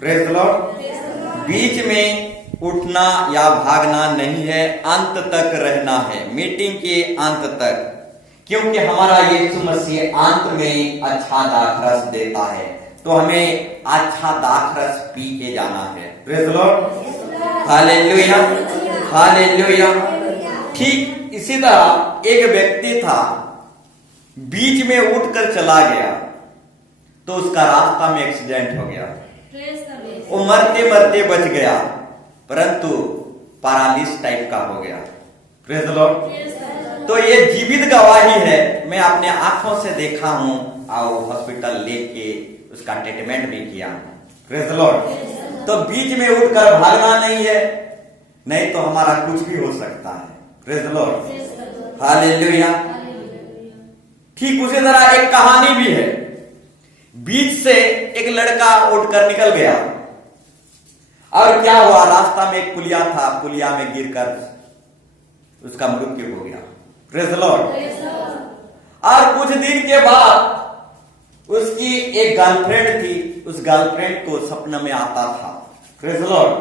Praise the Lord. बीच में उठना या भागना नहीं है, अंत तक रहना है, मीटिंग के अंत तक, क्योंकि हमारा यीशु मसीह अंत में अच्छा दाखरस देता है, तो हमें अच्छा दाखरस पी के जाना है। Praise the Lord, hallelujah, hallelujah. ठीक इसी तरह एक व्यक्ति था, बीच में उठकर चला गया, तो उसका रास्ता में एक्सीडेंट हो गया, वो मरते मरते बच गया, परंतु पैरालिसिस टाइप का हो गया। Praise the Lord. तो ये जीवित गवाही है, मैं अपने आंखों से देखा हूं और हॉस्पिटल लेके उसका ट्रीटमेंट भी किया। Praise the Lord. तो बीच में उठकर भागना नहीं है, नहीं तो हमारा कुछ भी हो सकता है। Praise the Lord, hallelujah. ठीक उसी तरह एक कहानी भी है, बीच से एक लड़का उठकर निकल गया और क्या हुआ, रास्ता में एक पुलिया था, पुलिया में गिरकर उसका मृत्यु हो गया। Praise the Lord. और कुछ दिन के बाद उसकी एक गर्लफ्रेंड थी, उस गर्लफ्रेंड को सपना में आता था। Praise the Lord.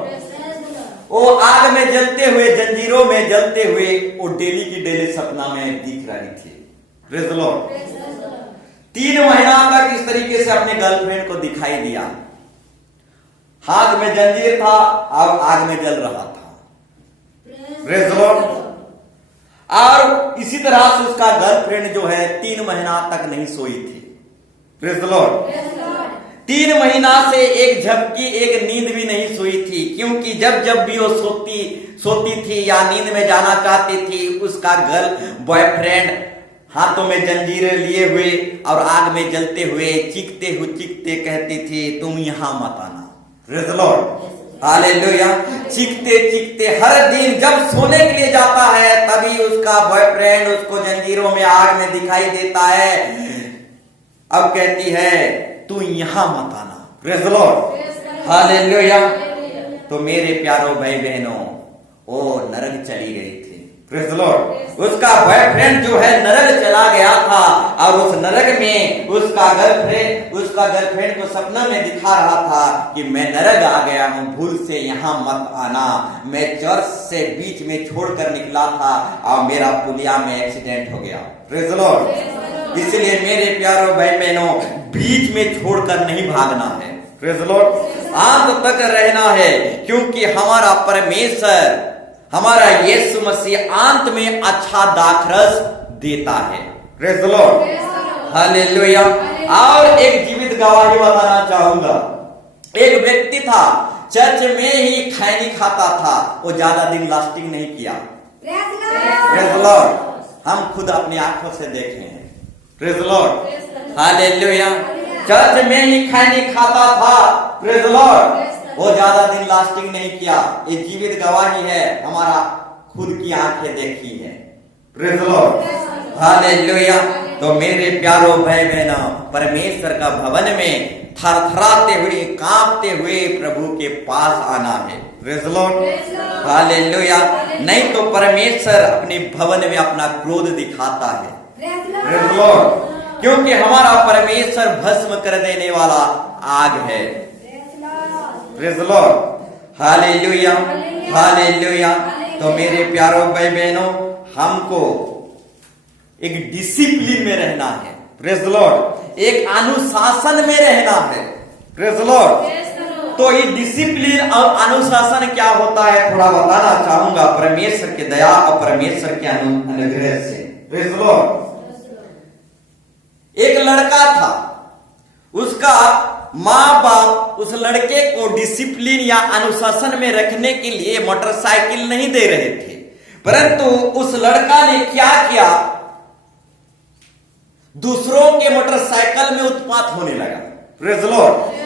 वो आग में जलते हुए, जंजीरों में जलते हुए, वो डेली की डेली सपना में दिख रही थी। Praise the Lord. 3 महीना तक इस तरीके से अपने गर्लफ्रेंड को दिखाई दिया, हाथ में जंजीर था और आग में जल रहा था। Praise the Lord. और इसी तरह से उसका गर्लफ्रेंड जो है 3 महीना तक नहीं सोई थी। Praise the Lord. 3 महीना से एक झपकी, एक नींद भी नहीं सोई थी, क्योंकि जब जब भी वो सोती थी या नींद में जाना चाहती थी, उसका बॉयफ्रेंड हाथों में जंजीरें लिए हुए और आग में जलते हुए चीखते कहती थी, तुम यहां मत आना। Praise the Lord, hallelujah. चीखते हर दिन जब सोने के लिए जाता है, तभी उसका बॉयफ्रेंड उसको जंजीरों में, आग में दिखाई देता है। अब कहती है, तू यहां मत आना। Praise the Lord, hallelujah. तो मेरे प्यारो भाई बहनों, वो नरक चली गई थी। Praise the Lord. उसका बॉयफ्रेंड जो है नरक चला गया था, और उस नरक में उसका गर्लफ्रेंड को सपना में दिखा रहा था कि मैं नरक आ गया हूं, भूल से यहां मत आना। मैं चर्च से बीच में छोड़कर निकला था और मेरा पुलिया में एक्सीडेंट हो गया। Praise the Lord. इसलिए मेरे प्यारो भाई बहनों, बीच में छोड़कर नहीं भागना है। Praise the Lord. अंत तक रहना है, क्योंकि हमारा परमेश्वर, हमारा यीशु मसीह अंत में अच्छा दाखरस देता है। Praise the Lord, hallelujah. और एक जीवित गवाही बताना चाहूंगा। एक व्यक्ति था, चर्च में ही खैनी खाता था, वो ज्यादा दिन लास्टिंग नहीं किया। Praise the Lord. हम खुद अपनी आंखों से देखे हैं। Praise the Lord, hallelujah. Church में ही खैनी खाता था। Praise the Lord. वो ज्यादा दिन लास्टिंग नहीं किया। ये जीवित गवाही है, हमारा खुद की आंखें देखी है। Praise the Lord, hallelujah. तो मेरे प्यारो भाई बहनों, परमेश्वर का भवन में थरथराते हुए, कांपते हुए प्रभु के पास आना है। Praise the Lord, hallelujah. नहीं तो परमेश्वर अपने भवन में अपना क्रोध दिखाता है। Praise the Lord. क्योंकि हमारा परमेश्वर भस्म कर देने वाला आग है। Praise the Lord, hallelujah, hallelujah. तो मेरे प्यारो भाई बहनों, हमको एक डिसिप्लिन में रहना है। Praise the Lord. एक अनुशासन में रहना है। Praise the Lord. तो ये डिसिप्लिन और अनुशासन क्या होता है, थोड़ा बताना चाहूंगा परमेश्वर की दया और परमेश्वर के अनुग्रह से। Praise the Lord. एक लड़का था, उसका माँ बाप उस लड़के को डिसिप्लिन या अनुशासन में रखने के लिए मोटरसाइकिल नहीं दे रहे थे, परंतु उस लड़का ने क्या किया, दूसरों के मोटरसाइकिल में उत्पात होने लगा। Praise the Lord,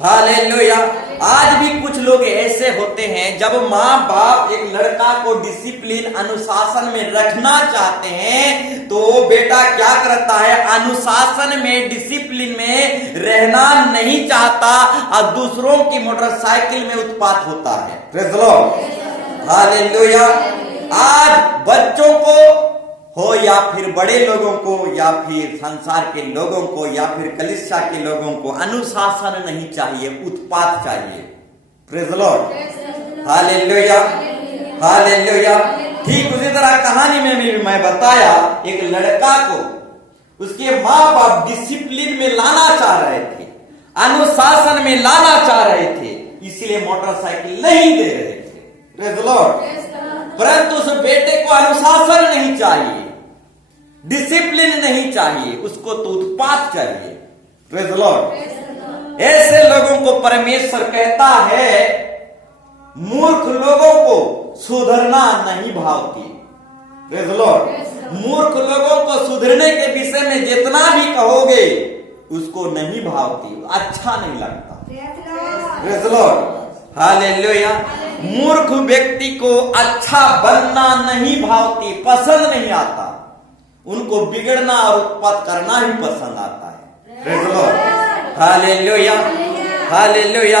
hallelujah. आज भी कुछ लोग ऐसे होते हैं, जब माँ बाप एक लड़का को डिसिप्लिन अनुशासन में रखना चाहते हैं, तो बेटा क्या करता है, अनुशासन में, डिसिप्लिन में रहना नहीं चाहता और दूसरों की मोटरसाइकिल में उत्पात होता है। Praise the Lord, hallelujah. आज बच्चों को हो या फिर बड़े लोगों को या फिर संसार के लोगों को या फिर कलीसिया के लोगों को अनुशासन नहीं चाहिए, उत्पात चाहिए। Praise the Lord, hallelujah, hallelujah. ठीक उसी तरह कहानी में भी मैं बताया, एक लड़का को उसके माँ बाप डिसिप्लिन में लाना चाह रहे थे, अनुशासन में लाना चाह रहे थे, इसलिए मोटरसाइकिल नहीं दे रहे थे। Praise the Lord. परंतु उस बेटे को अनुशासन नहीं चाहिए, डिसिप्लिन नहीं चाहिए, उसको तो उत्पात चाहिए। Praise the Lord. ऐसे लोगों को परमेश्वर कहता है, मूर्ख लोगों को सुधरना नहीं भावती। Praise the Lord. मूर्ख लोगों को सुधरने के विषय में जितना भी कहोगे उसको नहीं भावती, अच्छा नहीं लगता। Praise the Lord, hallelujah. मूर्ख व्यक्ति को अच्छा बनना नहीं भावती, पसंद नहीं आता, उनको बिगड़ना और उत्पात करना ही पसंद आता है। Praise the Lord, hallelujah, hallelujah.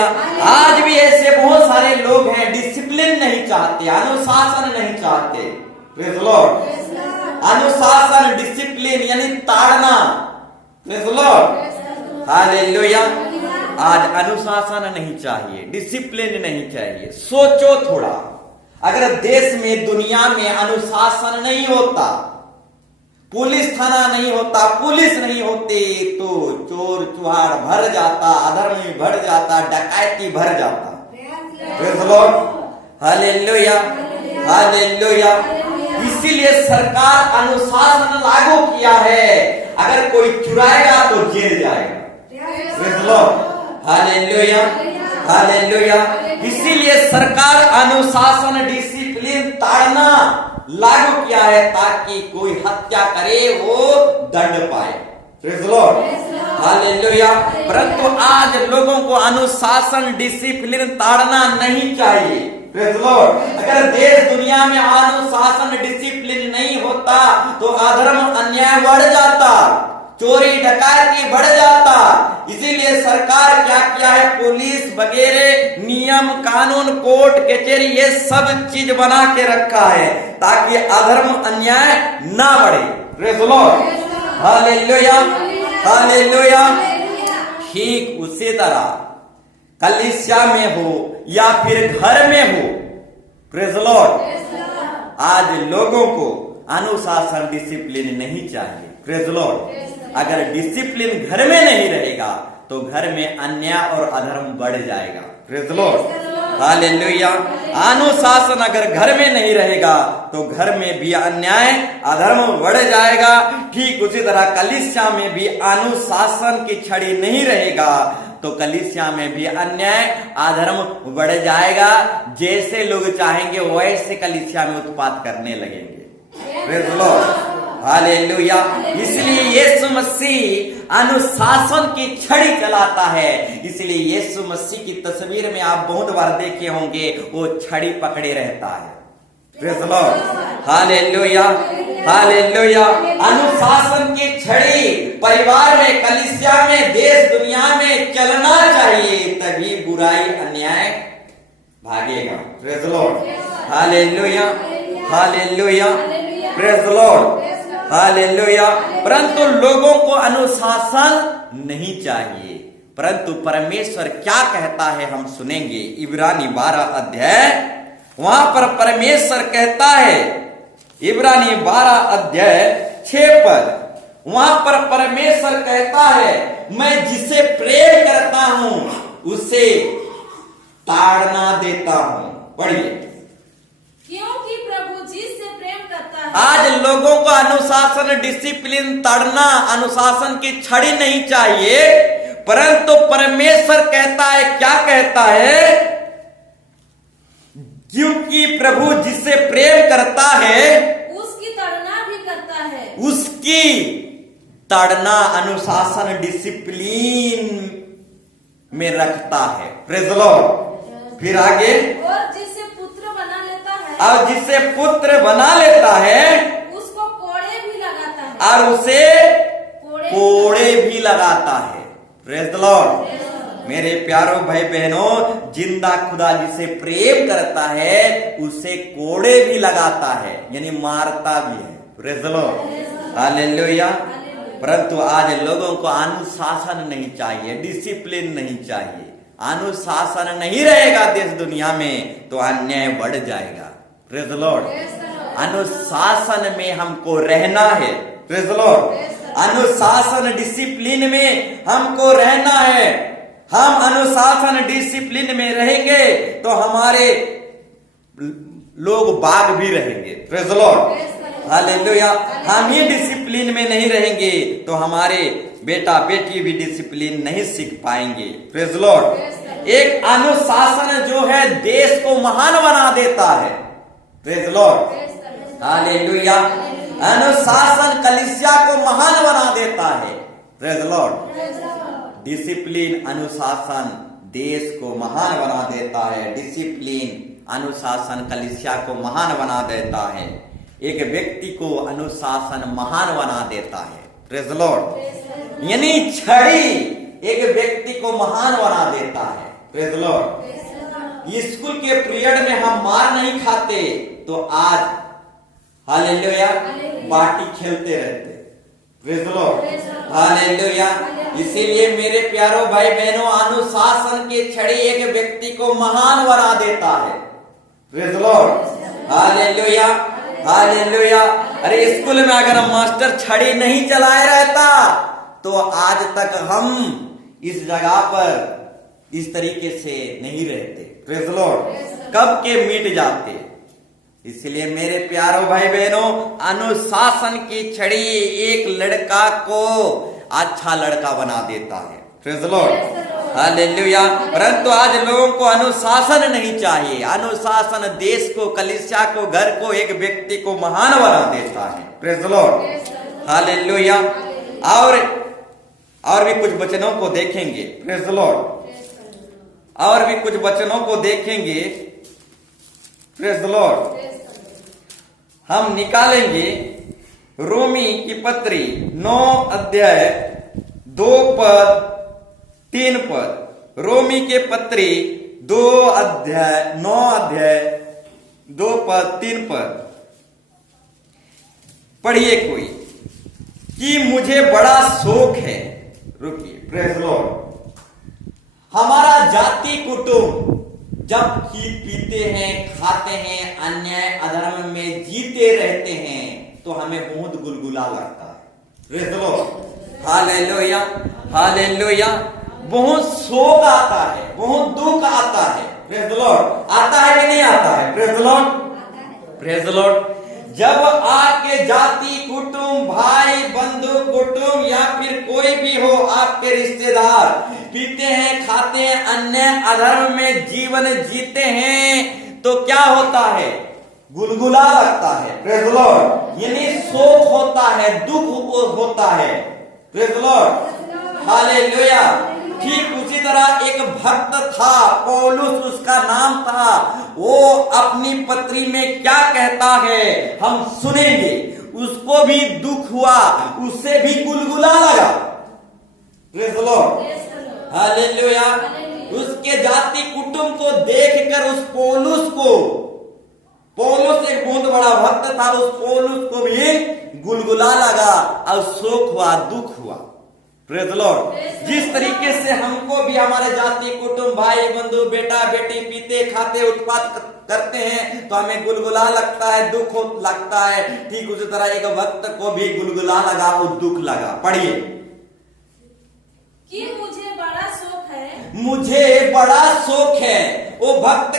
आज भी ऐसे बहुत सारे लोग हैं, डिसिप्लिन नहीं चाहते, अनुशासन नहीं चाहते। Praise the Lord. अनुशासन, डिसिप्लिन यानी ताड़ना। Praise the Lord, hallelujah. आज अनुशासन नहीं चाहिए, डिसिप्लिन नहीं चाहिए। सोचो थोड़ा, अगर देश में, दुनिया में अनुशासन नहीं होता, पुलिस थाना नहीं होता, पुलिस नहीं होते, तो चोर चुहार भर जाता, अधर्मी भर जाता, डकैती भर जाता। Praise the Lord, hallelujah, hallelujah. इसीलिए सरकार अनुशासन लागू किया है, अगर कोई चुराएगा तो जेल जाएगा। Praise the Lord, hallelujah, hallelujah. इसीलिए सरकार अनुशासन, डिसिप्लिन, ताड़ना लागू किया है, ताकि कोई हत्या करे वो दंड पाए। Praise the Lord, hallelujah. परंतु आज लोगों को अनुशासन, डिसिप्लिन, ताड़ना नहीं चाहिए। Praise the Lord. अगर देश दुनिया में अनुशासन, डिसिप्लिन नहीं होता तो अधर्म, अन्याय बढ़ जाता, चोरी डकैती बढ़ जाता। इसीलिए सरकार क्या किया है, पुलिस वगैरह नियम कानून, कोर्ट कचहरी, ये सब चीज बना के रखा है, ताकि अधर्म अन्याय ना बढ़े। Praise the Lord, hallelujah, hallelujah. ठीक उसी तरह कलीसिया में हो या फिर घर में हो, प्रेज़ द लॉर्ड, आज लोगों को अनुशासन, डिसिप्लिन नहीं चाहिए। Praise the Lord. अगर डिसिप्लिन घर में नहीं रहेगा तो घर में अन्याय और अधर्म बढ़ जाएगा। Praise the Lord, hallelujah. अनुशासन अगर घर में नहीं रहेगा तो घर में भी अन्याय, अधर्म बढ़ जाएगा। ठीक उसी तरह कलीसिया में भी अनुशासन की छड़ी नहीं रहेगा तो कलीसिया में भी अन्याय, अधर्म बढ़ जाएगा। जैसे लोग चाहेंगे वैसे कलीसिया में उत्पात करने लगेंगे। Praise the Lord, hallelujah. इसलिए यीशु मसीह अनुशासन की छड़ी चलाता है। इसलिए यीशु मसीह की तस्वीर में आप बहुत बार देखे होंगे, वो छड़ी पकड़े रहता है। Praise the Lord, hallelujah, hallelujah. अनुशासन की छड़ी परिवार में, कलीसिया में, देश दुनिया में चलना चाहिए, तभी बुराई अन्याय भागेगा। Praise the Lord, hallelujah, hallelujah. Praise the Lord, hallelujah. परंतु लोगों को अनुशासन नहीं चाहिए, परंतु परमेश्वर क्या कहता है हम सुनेंगे। इब्रानी 12 अध्याय, वहां पर परमेश्वर कहता है, इब्रानी 12 अध्याय 6 पद, वहां पर परमेश्वर कहता है, मैं जिसे प्रेम करता हूं उसे ताड़ना देता हूं। पढ़िए, क्योंकि प्रभु जिससे प्रेम करता है। आज लोगों को अनुशासन, डिसिप्लिन, ताड़ना, अनुशासन की छड़ी नहीं चाहिए, परंतु परमेश्वर कहता है, क्या कहता है, क्योंकि प्रभु जिससे प्रेम करता है उसकी ताड़ना भी करता है। उसकी ताड़ना, अनुशासन, डिसिप्लिन में रखता है। Praise the Lord. फिर आगे, और जिससे पुत्र बना लेता है, और जिससे पुत्र बना लेता है उसको कोड़े भी लगाता है, और उसे कोड़े भी लगाता है। Praise the Lord. मेरे प्यारों भाई बहनों, जिंदा खुदा जिसे प्रेम करता है उसे कोड़े भी लगाता है, यानी मारता भी है। Praise the Lord, hallelujah. परंतु आज लोगों को अनुशासन नहीं चाहिए, डिसिप्लिन नहीं चाहिए। अनुशासन नहीं रहेगा देश दुनिया में तो अन्याय बढ़ जाएगा। प्रेज़ द लॉर्ड, अनुशासन में हमको रहना है। प्रेज़ द लॉर्ड, अनुशासन डिसिप्लिन में हमको रहना है। हम अनुशासन डिसिप्लिन में रहेंगे तो हमारे लोग बाग भी रहेंगे। Praise the Lord, hallelujah. हम ही डिसिप्लिन में नहीं रहेंगे तो हमारे बेटा बेटी भी डिसिप्लिन नहीं सीख पाएंगे। प्रेज़ द लॉर्ड, एक अनुशासन जो है देश को महान बना देता है। Praise the Lord, hallelujah. अनुशासन कलीसिया को महान बना देता है। प्रेज़ द लॉर्ड, डिसिप्लिन अनुशासन देश को महान बना देता है। डिसिप्लिन अनुशासन कलीसिया को महान बना देता है। एक व्यक्ति को अनुशासन महान बना देता है। प्रेज़ द लॉर्ड, यानी छड़ी एक व्यक्ति को महान बना देता है। प्रेज़ द लॉर्ड, स्कूल के पीरियड में हम मार नहीं खाते तो आज हालेलुया बाटी खेलते रहते। Praise the Lord, hallelujah. इसीलिए मेरे प्यारो भाई बहनों, अनुशासन की छड़ी एक व्यक्ति को महान बना देता है। Praise the Lord, hallelujah, hallelujah. अरे स्कूल में अगर मास्टर छड़ी नहीं चलाए रहता तो आज तक हम इस जगह पर इस तरीके से नहीं रहते। प्रेज़ द लॉर्ड, कब के मिट जाते। इसलिए मेरे प्यारो भाई बहनों, अनुशासन की छड़ी एक लड़का को अच्छा लड़का बना देता है। Praise the Lord, hallelujah. परंतु आज लोगों को अनुशासन नहीं चाहिए। अनुशासन देश को, कलीसिया को, घर को, एक व्यक्ति को महान बना देता है। Praise the Lord, hallelujah. और भी कुछ वचनों को देखेंगे। प्रेज़ द लॉर्ड, और भी कुछ वचनों को देखेंगे। प्रेज़ द लॉर्ड, हम निकालेंगे रोमी की पत्री 9 अध्याय 2 पद 3 पद। रोमी के पत्री 9 अध्याय 2 पद 3 पद पढ़िए कोई। कि मुझे बड़ा शौक है, रुकिए। प्रेज़ द लॉर्ड, हमारा जाति कुटुंब जब पीते हैं, खाते हैं, अन्याय अधर्म में जीते रहते हैं तो हमें बहुत गुलगुला लगता है। Praise the Lord, hallelujah, hallelujah. बहुत शोक आता है, बहुत दुख आता है। प्रेज़ द लॉर्ड, आता है कि नहीं आता है। Praise the Lord, praise the Lord. जब आपके जाति कुटुंब, भाई बंधु कुटुंब या फिर कोई भी हो आपके रिश्तेदार पीते हैं, खाते हैं, अन्याय अधर्म में जीवन जीते हैं तो क्या होता है, गुलगुला लगता है। प्रेज़ द लॉर्ड, यानी शोक होता है, दुख होता है। Praise the Lord, hallelujah. ठीक उसी तरह एक भक्त था, पौलुस उसका नाम था। वो अपनी पत्री में क्या कहता है हम सुनेंगे। उसको भी दुख हुआ, उससे भी गुलगुला लगा। Praise the Lord, hallelujah. उसके जाति कुटुंब को देखकर उस पौलुस एक बहुत बड़ा भक्त था, उस पौलुस को भी गुलगुला लगा और शोक हुआ, दुख हुआ। प्रेज़ द लॉर्ड, जिस तरीके से हमको भी हमारे जाति कुटुंब, भाई बंधु, बेटा बेटी पीते खाते उत्पात करते हैं तो हमें गुलगुला लगता है, दुख लगता है। ठीक उसी तरह एक भक्त को भी गुलगुला लगा और दुख लगा। पढ़िए। कि मुझे बड़ा शौक है, मुझे बड़ा शौक है। वो भक्त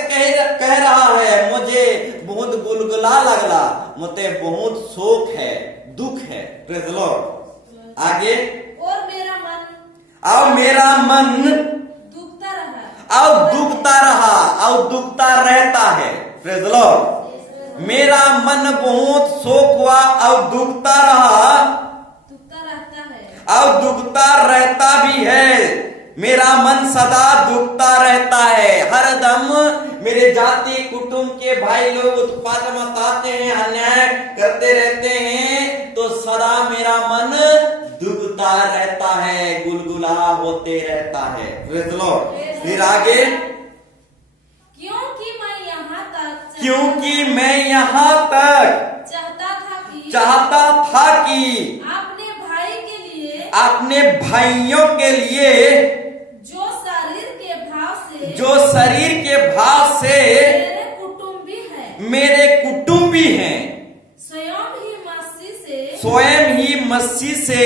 कह रहा है मुझे बहुत गुलगुला लगला, मुझे बहुत शौक है, दुख है। प्रेज़ द लॉर्ड, आगे। और मेरा मन दुखता रहा, और दुखता रहता है। प्रेज़ द लॉर्ड, मेरा मन बहुत शोक हुआ और दुखता रहा, दुखता रहता है, और दुखता रहता भी है। मेरा मन सदा दुखता रहता है। हरदम मेरे जाति कुटुंब के भाई लोग उत्पात मचाते हैं, अन्याय करते रहते हैं तो सदा मेरा मन दुखता रहता है, गुलगुला होते रहता है। प्रेज़ द लॉर्ड, फिर आगे। क्योंकि मैं यहाँ तक चाहता था कि चाहता था कि अपने भाई के लिए अपने भाइयों के लिए जो शरीर के भाव से जो शरीर के भाव से मेरे कुटुंबी है, मेरे कुटुंबी हैं, स्वयं ही मसीह से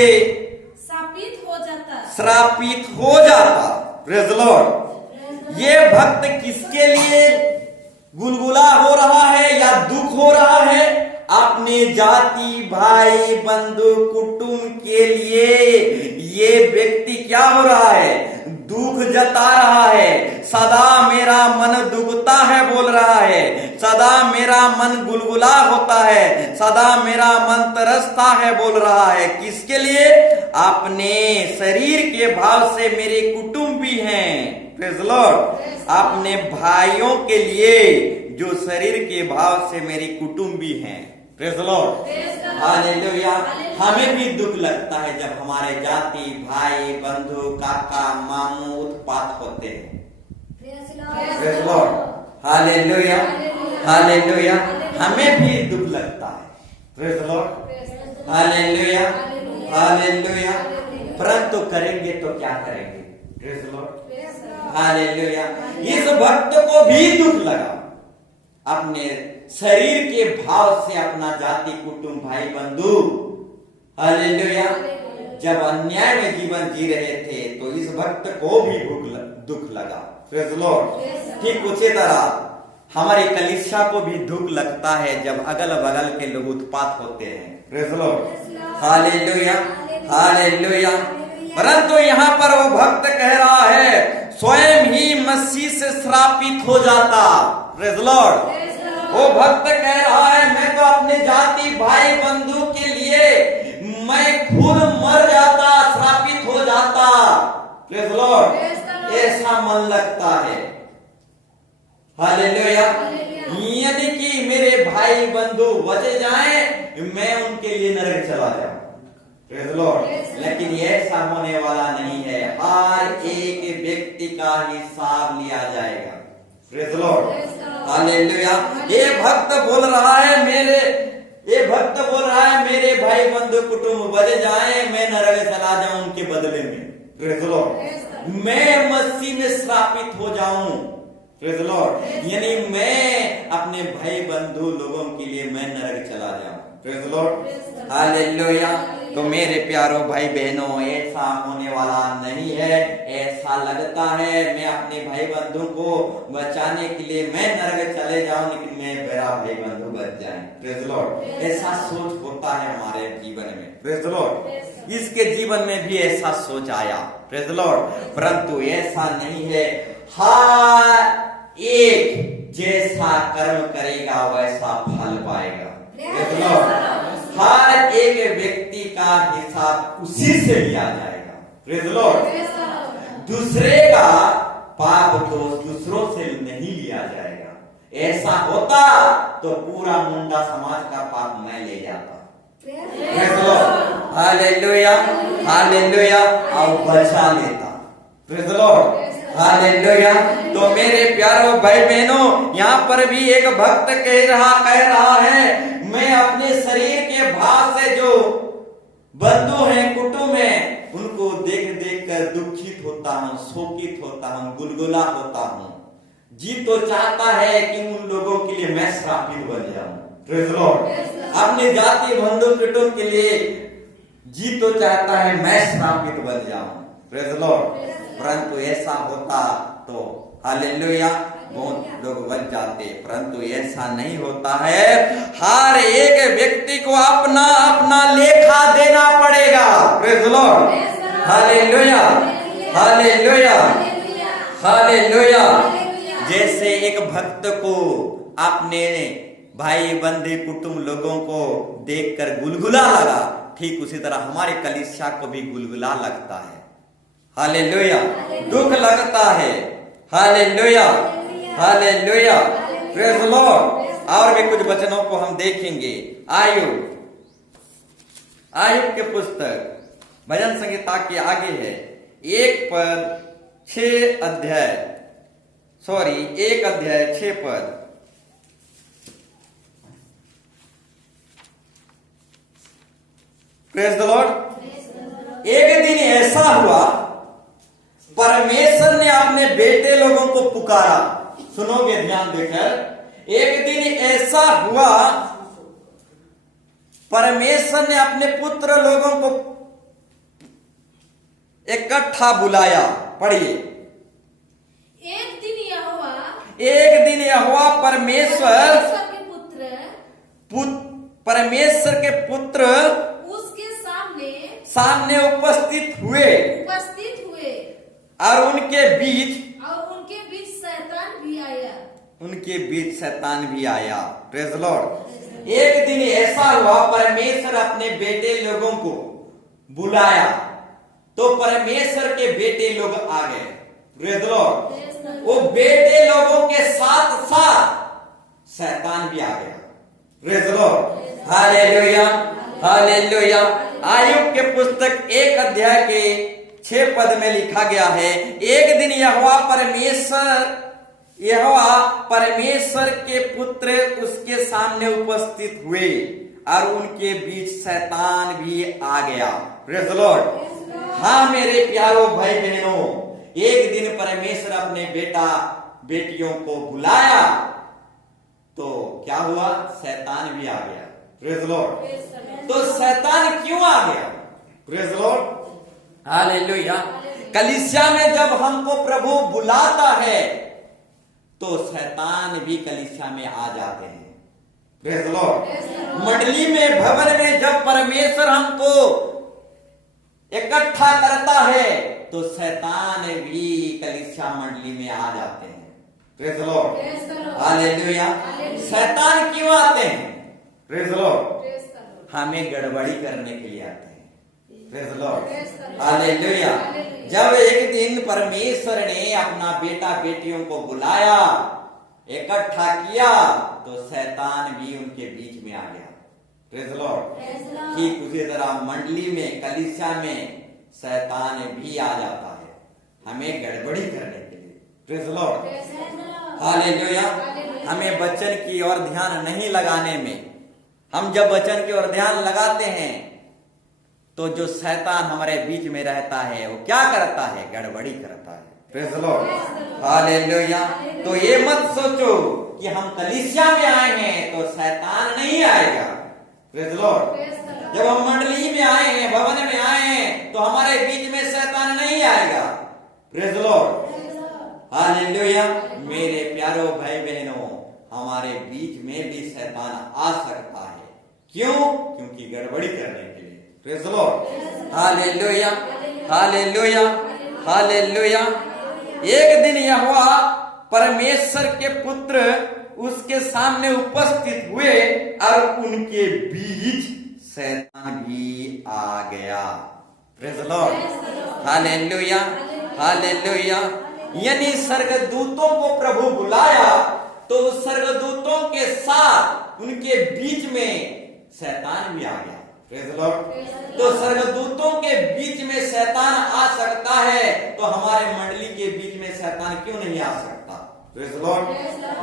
स्थापित हो जाता। श्रापित हो जाता। Praise Lord. ये भक्त किसके लिए गुलगुला हो रहा है या दुख हो रहा है? अपने जाति भाई बंधु कुटुंब के लिए ये व्यक्ति क्या हो रहा है? दुख जता रहा है। सदा मेरा मन दुखता है बोल रहा है, सदा मेरा मन गुलगुला होता है, सदा मेरा मन तरसता है बोल रहा है। किसके लिए? अपने शरीर के भाव से मेरे कुटुंबी हैं। Praise Lord. अपने भाइयों के लिए जो शरीर के भाव से मेरी कुटुंबी हैं। Praise Lord. हालेलुया। हमें भी दुख लगता है जब हमारे जाति भाई बंधु काका मामू उत्पात होते हैं। Praise Lord. हालेलुया। हालेलुया। हमें भी दुख लगता है। Praise Lord. हालेलुया। हालेलुया। परंतु करेंगे तो क्या करेंगे? Praise Lord. हालेलुया। इस भक्त को भी दुख लगा, अपने शरीर के भाव से अपना जाति कुटुंब भाई बंधु, हालेलुया, जब अन्याय में जीवन जी रहे थे तो इस भक्त को भी दुख लगा। Praise Lord. ठीक उसी तरह हमारी कलीसिया को भी दुख लगता है जब अगल बगल के लोग उत्पात होते हैं। Praise Lord. हालेलुया। हालेलुया। परंतु यहाँ पर वो भक्त कह रहा है स्वयं ही मसीह से श्रापित हो जाता। Praise Lord. वो भक्त कह रहा है मैं तो अपने जाति भाई बंधु के लिए मैं खुद मर जाता, श्रापित हो जाता। Praise Lord. ऐसा मन लगता है। हालेलुया। यदि कि मेरे भाई बंधु बचे जाएं मैं उनके लिए नरक चला जाऊं। Praise Lord. लेकिन ऐसा होने वाला नहीं है। हर एक व्यक्ति का हिसाब लिया जाएगा। Praise Lord. हालेलुया। ये भक्त बोल रहा है मेरे भाई बंधु कुटुंब बच जाए मैं नरक चला जाऊं उनके बदले में। Praise Lord. मैं मसीह में श्रापित हो जाऊं। Praise Lord. यानी मैं अपने भाई बंधु लोगों के लिए मैं नरक चला जाऊं। Praise Lord. हालेलुया। तो मेरे प्यारो भाई बहनों, ऐसा होने वाला नहीं है। ऐसा लगता है मैं अपने भाई बंधु को बचाने के लिए मैं नरक चले जाऊं लेकिन मेरा भाई बंधु बच जाए। Praise Lord. ऐसा सोच होता है हमारे जीवन में। Praise Lord. इसके जीवन में भी ऐसा सोच आया। Praise Lord. परंतु ऐसा नहीं है। हर एक जैसा कर्म करेगा वैसा फल पाएगा। Praise Lord. हर एक व्यक्ति का हिसाब उसी से लिया जाएगा। Praise Lord. दूसरे का पाप दोष दूसरों से नहीं लिया जाएगा। ऐसा होता तो पूरा मुंडा समाज का पाप मैं ले जाता। Praise Lord. हालेलुया। हालेलुया। और बचा लेता। Praise Lord. हालेलुया। तो मेरे प्यारों भाई बहनों, यहाँ पर भी एक भक्त कह रहा है मैं अपने शरीर के भाव से जो बंधु हैं कुटुंब हैं उनको देख देख कर दुखित होता हूँ, शोकित होता हूँ, गुलगुला होता हूँ। जी तो चाहता है कि उन लोगों के लिए मैं श्रापित बन जाऊं। Praise Lord. अपने जाति बंधु कुटुंब के लिए जी तो चाहता है मैं श्रापित बन जाऊं। Praise Lord. परंतु ऐसा होता तो हालेलुया बहुत लोग बच जाते, परंतु ऐसा नहीं होता है। हर एक व्यक्ति को अपना अपना लेखा देना पड़ेगा। Praise Lord. Hallelujah. Hallelujah. Hallelujah. जैसे एक भक्त को अपने भाई बंधु कुटुंब लोगों को देखकर गुलगुला लगा, ठीक उसी तरह हमारे कलीसिया को भी गुलगुला लगता है। हालेलुया। दुख लगता है। हालेलुया। हालेलुया। Praise Lord. और भी कुछ वचनों को हम देखेंगे। आयुब के पुस्तक भजन संहिता के आगे है 1 अध्याय 6 पद। Praise the Lord. एक दिन ऐसा हुआ, परमेश्वर ने अपने बेटे लोगों को पुकारा। सुनोगे ध्यान देकर। एक दिन ऐसा हुआ, परमेश्वर ने अपने पुत्र लोगों को इकट्ठा बुलाया। पढ़िए। एक दिन यहोवा परमेश्वर परमेश्वर के पुत्र उसके सामने सामने उपस्थित हुए और उनके बीच शैतान भी आया। Praise the Lord. एक दिन ऐसा हुआ, परमेश्वर अपने बेटे लोगों को बुलाया तो परमेश्वर के बेटे लोग आ गए। Praise the Lord. वो बेटे लोगों के साथ साथ शैतान भी आ गया। Praise the Lord. Hallelujah, hallelujah. Ayub के पुस्तक 1 अध्याय के 6 पद में लिखा गया है, एक दिन यहोवा परमेश्वर के पुत्र उसके सामने उपस्थित हुए और उनके बीच शैतान भी आ गया। Praise the Lord. हाँ मेरे प्यारो भाई बहनों, एक दिन परमेश्वर अपने बेटियों को बुलाया तो क्या हुआ? शैतान भी आ गया। Praise the Lord. तो शैतान क्यों आ गया? Praise the Lord. हालेलुया। कलीसिया में जब हमको प्रभु बुलाता है तो शैतान भी कलीसिया में आ जाते हैं। Praise the Lord. मंडली में, भवन में जब परमेश्वर हमको इकट्ठा करता है तो शैतान भी कलीसिया मंडली में आ जाते हैं। Praise the Lord. हालेलुया। शैतान क्यों आते हैं? Praise the Lord. हमें गड़बड़ी करने के लिए आते हैं। Praise the Lord. हालेलुया। जब एक दिन परमेश्वर ने अपना बेटा बेटियों को बुलाया, इकट्ठा किया तो शैतान भी उनके बीच में आ गया। Praise the Lord. ठीक उसी तरह मंडली में, कलीसिया में शैतान भी आ जाता है हमें गड़बड़ी करने के लिए। Praise the Lord. हालेलुया। हमें वचन की ओर ध्यान नहीं लगाने में, हम जब वचन की ओर ध्यान लगाते हैं तो जो शैतान हमारे बीच में रहता है वो क्या करता है? गड़बड़ी करता है। Praise the Lord. हालेलुया। तो ये मत सोचो कि हम कलीसिया में आए हैं तो शैतान नहीं आएगा। Praise the Lord. जब हम मंडली में आए हैं, भवन में आए हैं तो हमारे बीच में शैतान नहीं आएगा। Praise the Lord. हालेलुया। मेरे प्यारो भाई बहनों, हमारे बीच में भी शैतान आ सकता है। क्यों? क्योंकि गड़बड़ी करने के लिए। Praise the Lord. Hallelujah, hallelujah, hallelujah. एक दिन यहोवा परमेश्वर के पुत्र उसके सामने उपस्थित हुए और उनके बीच शैतान भी आ गया। Praise the Lord. Hallelujah, hallelujah. यानी स्वर्गदूतों को प्रभु बुलाया तो स्वर्गदूतों के साथ उनके बीच में शैतान भी आ गया। Praise the Lord. तो स्वर्गदूतों के बीच में शैतान आ सकता है तो हमारे मंडली के बीच में शैतान क्यों नहीं आ सकता? Praise the Lord.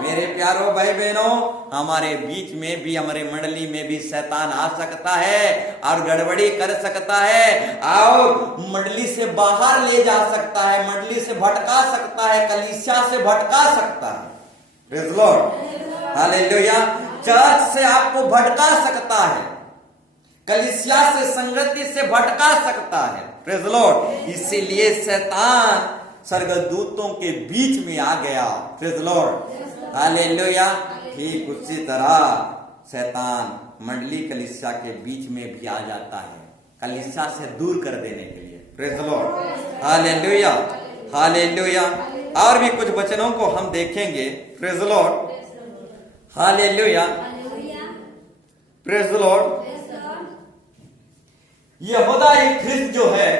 मेरे प्यारो भाई बहनों, हमारे बीच में भी, हमारे मंडली में भी शैतान आ सकता है और गड़बड़ी कर सकता है और मंडली से बाहर ले जा सकता है, मंडली से भटका सकता है, कलीसिया से भटका सकता है। Praise the Lord. Hallelujah. Church से आपको भटका सकता है, कलीसिया से, संगति से भटका सकता है। Praise the Lord. इसीलिए शैतान स्वर्गदूतों के बीच में आ गया। Praise the Lord. हालेलुया। ठीक उसी तरह शैतान मंडली कलीसिया के बीच में भी आ जाता है, कलीसिया से दूर कर देने के लिए। Praise the Lord. Hallelujah, hallelujah. और भी कुछ वचनों को हम देखेंगे। Praise the Lord. Hallelujah, praise the Lord. यहूदा ख्रिस्त जो है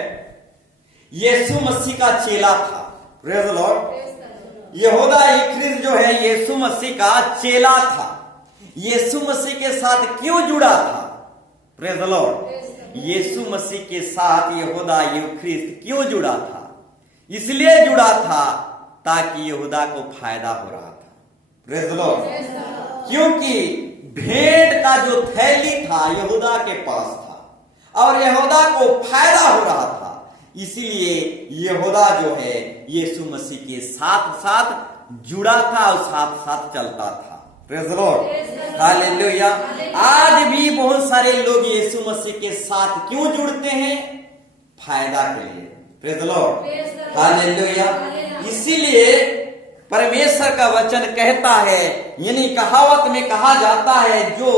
यीशु मसीह का चेला था। Praise the Lord. यहूदा ख्रिस्त जो है यीशु मसीह का चेला था। यीशु मसीह के साथ क्यों जुड़ा था? Praise the Lord. यीशु मसीह के साथ यहूदा ख्रिस्त क्यों जुड़ा था? इसलिए जुड़ा था ताकि यहूदा को फायदा हो रहा था। Praise the Lord. क्योंकि भेंट का जो थैली था यहूदा के पास था और यहूदा को फायदा हो रहा था। इसीलिए यहूदा जो है यीशु मसीह के साथ साथ जुड़ा था और साथ साथ चलता था। Praise the Lord, hallelujah. आज भी बहुत सारे लोग यीशु मसीह के साथ क्यों जुड़ते हैं? फायदा के लिए। Praise the Lord, hallelujah. इसीलिए परमेश्वर का वचन कहता है, यानी कहावत में कहा जाता है, जो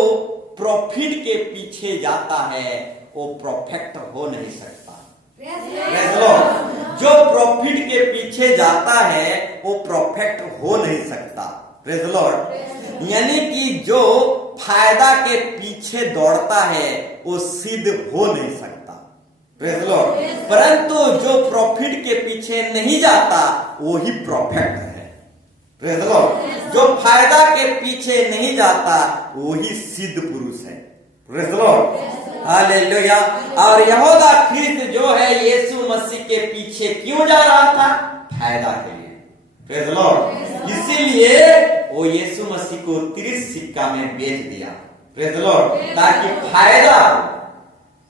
प्रॉफिट के पीछे जाता है वो परफेक्ट हो नहीं सकता। प्रेज़ द लॉर्ड, जो प्रॉफिट के पीछे जाता है वो परफेक्ट हो नहीं सकता। प्रेज़ द लॉर्ड, यानी कि जो फायदा के पीछे दौड़ता है वो सिद्ध हो नहीं सकता। प्रेज़ द लॉर्ड, परंतु जो प्रॉफिट के पीछे नहीं जाता वही परफेक्ट है। प्रेज़ द लॉर्ड, जो फायदा के पीछे नहीं जाता वही सिद्ध पुरुष है। Praise the Lord, hallelujah. और यहूदा ख्रिस्त जो है यीशु मसीह के पीछे क्यों जा रहा था? फायदा के लिए। प्रेज़ द लॉर्ड, इसीलिए वो यीशु मसीह को 30 सिक्का में बेच दिया। प्रेज़ द लॉर्ड, ताकि फायदा हो।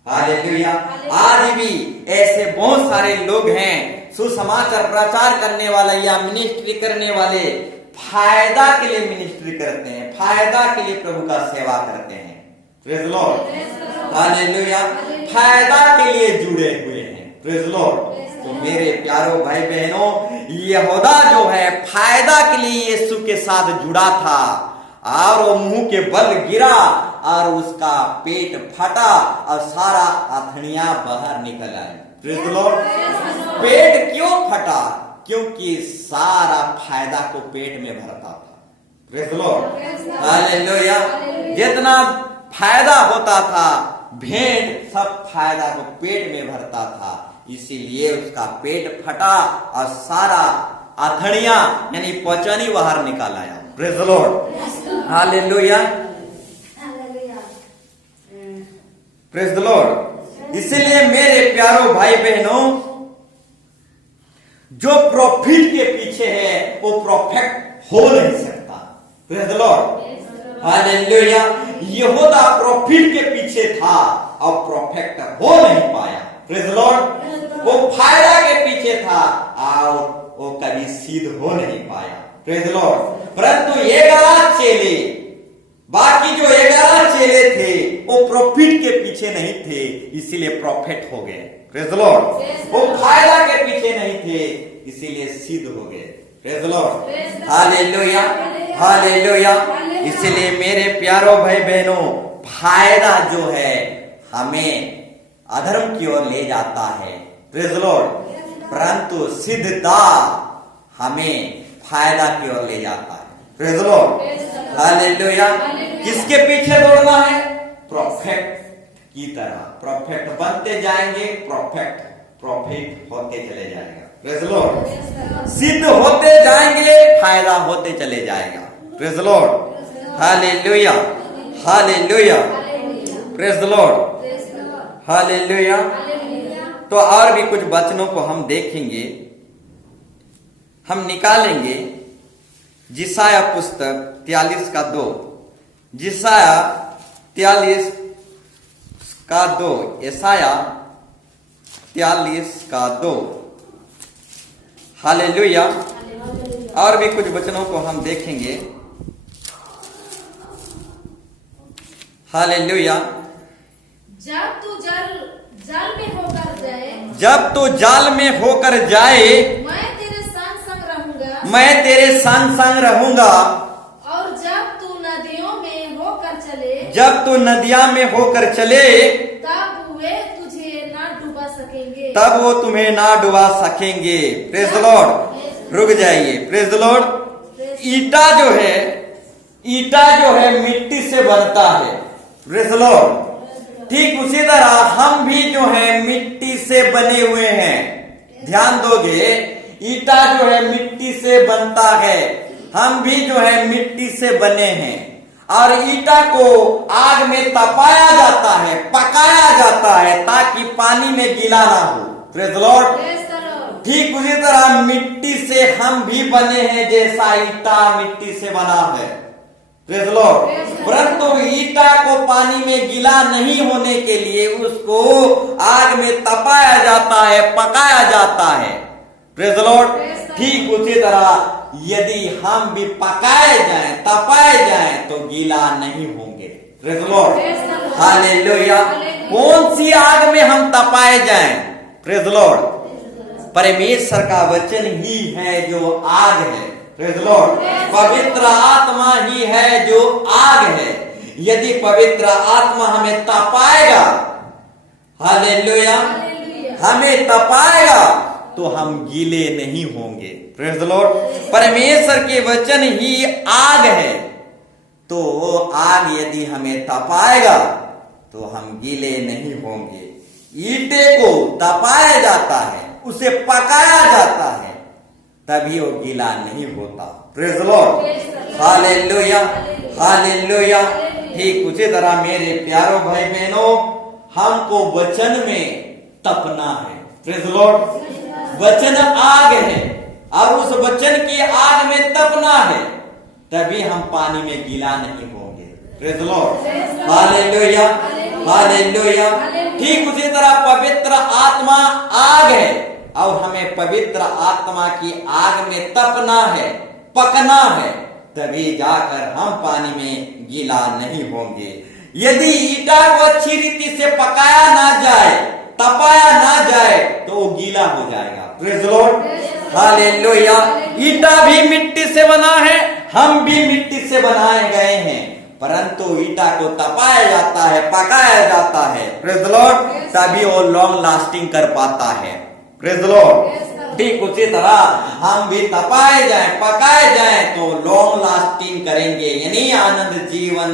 हालेलुया। आज भी ऐसे बहुत सारे लोग हैं, सुसमाचार प्रचार करने वाले या मिनिस्ट्री करने वाले, फायदा के लिए मिनिस्ट्री करते हैं, फायदा के लिए प्रभु का सेवा करते हैं। Praise the Lord, hallelujah. फायदा के लिए जुड़े हुए हैं। Praise the Lord. तो मेरे प्यारो भाई बहनों, यहूदा जो है फायदा के लिए यीशु के साथ जुड़ा था और वो मुंह के बल गिरा और उसका पेट फटा और सारा अथड़ियां बाहर निकल आए। Praise the Lord. पेट क्यों फटा? क्योंकि सारा फायदा को पेट में भरता था। Praise the Lord, hallelujah. जितना फायदा होता था, भेंट सब फायदा को पेट में भरता था, इसीलिए उसका पेट फटा और सारा अथड़ियां यानी पचनी बाहर निकाल आया। Praise the Lord, hallelujah, praise the Lord. इसलिए मेरे प्यारो भाई बहनों, जो प्रॉफिट के पीछे है वो परफेक्ट हो नहीं सकता। Praise the Lord, hallelujah. यहूदा प्रॉफिट के पीछे था और परफेक्ट हो नहीं पाया। प्रेज़ द लॉर्ड, वो फायदा के पीछे था और वो कभी सिद्ध हो नहीं पाया। प्रेज़ द लॉर्ड, परंतु 11 चेले, बाकी जो 11 चेले थे वो प्रॉफिट के पीछे नहीं थे, इसीलिए प्रॉफिट हो गए। प्रेज़ द लॉर्ड, वो फायदा के पीछे नहीं थे, इसीलिए सिद्ध हो गए। Praise the Lord, hallelujah, hallelujah. इसलिए मेरे प्यारो भाई बहनों, फायदा जो है हमें अधर्म की ओर ले जाता है। प्रेज़ द लॉर्ड, परंतु सिद्धता हमें फायदा की ओर ले जाता है। Praise the Lord, hallelujah. किसके पीछे दौड़ना है? परफेक्ट की तरह। परफेक्ट बनते जाएंगे, प्रॉफिट होते चले जाएगा। प्रेज़ द लॉर्ड, सिद्ध होते जाएंगे, फायदा होते चले जाएगा। Praise the Lord, hallelujah, hallelujah, praise the Lord, hallelujah. तो और भी कुछ वचनों को हम देखेंगे, हम निकालेंगे। जिसाया पुस्तक 43 का 2, जिसाया 43 का 2, यशाया 43 का 2, हालेलुया। और भी कुछ वचनों को हम देखेंगे, हालेलुया। जब तू जाल में होकर जाए, जब तू जाल में होकर जाए, मैं तेरे संग संग रहूंगा, मैं तेरे संग संग रहूंगा। और जब तू नदियों में होकर चले, जब तू नदियां में होकर चले, तब वे तुझे ना डुबा सकेंगे, तब वो तुम्हें ना डुबा सकेंगे। प्रेज़ द लॉर्ड, रुक जाइए। प्रेज़ द लॉर्ड, ईटा जो है, ईटा जो है मिट्टी से बनता है। प्रेज़ द लॉर्ड, ठीक उसी तरह हम भी जो है मिट्टी से बने हुए हैं। ध्यान दोगे, ईटा जो है मिट्टी से बनता है, हम भी जो है मिट्टी से बने हैं। और ईटा को आग में तपाया जाता है, पकाया जाता है, ताकि पानी में गीला ना हो। प्रेज़ द लॉर्ड, ठीक उसी तरह मिट्टी से हम भी बने हैं, जैसा ईटा मिट्टी से बना है। Praise the Lord. परंतु ईटा को पानी में गीला नहीं होने के लिए उसको आग में तपाया जाता है, पकाया जाता है। Praise the Lord. ठीक उसी तरह यदि हम भी पकाए जाएं, तपाए जाएं तो गीला नहीं होंगे। Praise the Lord. हालेलुया। कौन सी आग में हम तपाए जाएं? Praise the Lord. परमेश्वर का वचन ही है जो आग है। Praise the Lord. पवित्र आत्मा ही है जो आग है। यदि पवित्र आत्मा हमें तपाएगा, हालेलुया, हमें तपाएगा तो हम गीले नहीं होंगे। Praise the Lord. परमेश्वर के वचन ही आग है, तो आग यदि हमें तपाएगा तो हम गीले नहीं होंगे। ईंटे को तपाया जाता है, उसे पकाया जाता है, तभी वो गीला नहीं होता। Praise the Lord. Hallelujah, hallelujah. ठीक उसी तरह मेरे प्यारो भाई बहनों, हमको वचन में तपना है। Praise the Lord. वचन आग है और उस वचन की आग में तपना है, तभी हम पानी में गीला नहीं होंगे। Praise the Lord. Hallelujah, hallelujah. ठीक उसी तरह पवित्र आत्मा आग है और हमें पवित्र आत्मा की आग में तपना है, पकना है, तभी जाकर हम पानी में गीला नहीं होंगे। यदि ईटा को अच्छी रीति से पकाया ना जाए, तपाया ना जाए, तो वो गीला हो जाएगा। Praise the Lord. हालेलुया। ईटा भी मिट्टी से बना है, हम भी मिट्टी से बनाए गए हैं, परंतु ईटा को तपाया जाता है, पकाया जाता है। Praise the Lord. तभी वो लॉन्ग लास्टिंग कर पाता है। Praise the Lord. ठीक उसी तरह हम भी तपाए जाएं, पकाए जाएं तो लॉन्ग लास्टिंग करेंगे, यानी आनंद जीवन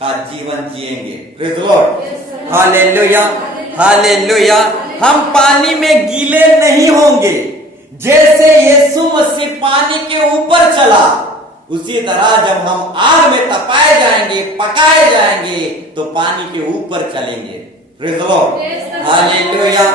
का जीवन जिएंगे। Praise the Lord. Hallelujah, hallelujah. हम पानी में गीले नहीं होंगे। जैसे यीशु मसीह पानी के ऊपर चला, उसी तरह जब हम आग में तपाए जाएंगे, पकाए जाएंगे, तो पानी के ऊपर चलेंगे। Praise the Lord. हालेलुया।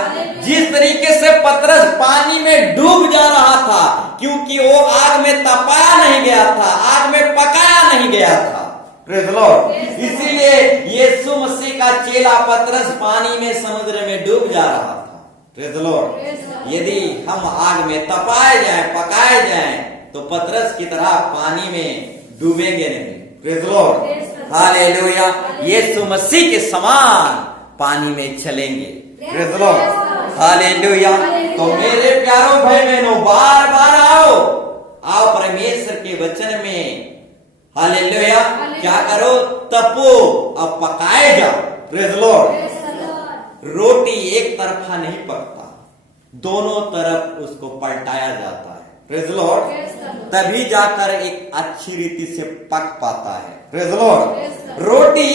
जिस तरीके से पतरस पानी में डूब जा रहा था, क्योंकि वो आग में तपाया नहीं गया था, आग में पकाया नहीं गया था। Praise the Lord. इसीलिए यीशु मसीह का चेला पतरस पानी में, समुद्र में डूब जा रहा था। Praise the Lord. यदि हम आग में तपाए जाएं, पकाए जाएं, तो पतरस की तरह पानी में डूबेंगे नहीं। Praise the Lord. हालेलुया। यीशु मसीह के समान पानी में चलेंगे। Praise the Lord. हालेलुया। तो मेरे प्यारो भाई बहनों, बार बार आओ परमेश्वर के वचन में। हालेलुया। क्या करो? तपो, अब पकाए जाओ। Praise the Lord. रोटी एक तरफा नहीं पकता, दोनों तरफ उसको पलटाया जाता है। Praise the Lord. तभी जाकर एक अच्छी रीति से पक पाता है। Praise the Lord. रोटी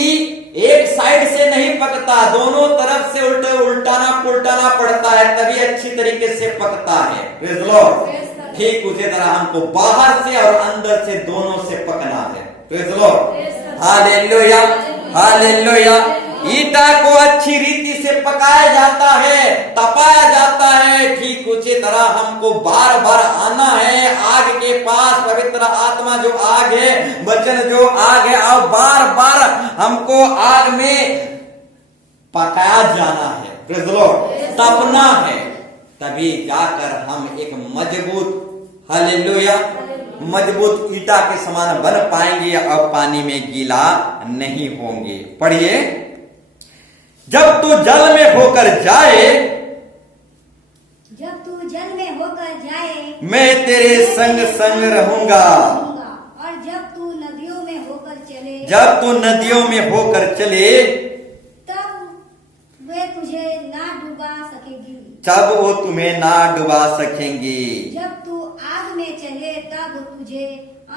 एक साइड से नहीं पकता, दोनों तरफ से उल्टाना पुलटाना पड़ता है, तभी अच्छी तरीके से पकता है। Praise the Lord. ठीक उसी तरह हमको बाहर से और अंदर से दोनों से पकना है। Praise the Lord. Hallelujah, hallelujah. ईटा को अच्छी रीति से पकाया जाता है, तपाया जाता है, ठीक उसी तरह हमको बार बार आना है आग के पास। पवित्र आत्मा जो आग है, वचन जो आग है, और बार बार हमको आग में पकाया जाना है। Praise the Lord. तपना है, तभी जाकर हम एक मजबूत, हालेलुया, मजबूत ईटा के समान बन पाएंगे और पानी में गीला नहीं होंगे। पढ़िए। जब तू जल में होकर जाए, जब तू जल में होकर जाए, मैं तेरे संग संग रहूंगा। और जब तू नदियों में होकर चले, जब तू नदियों में होकर चले, तब वे तुझे ना डुबा सकेगी। तब वो तुम्हें ना डुबा सकेंगी। जब तू आग में चले, तब तुझे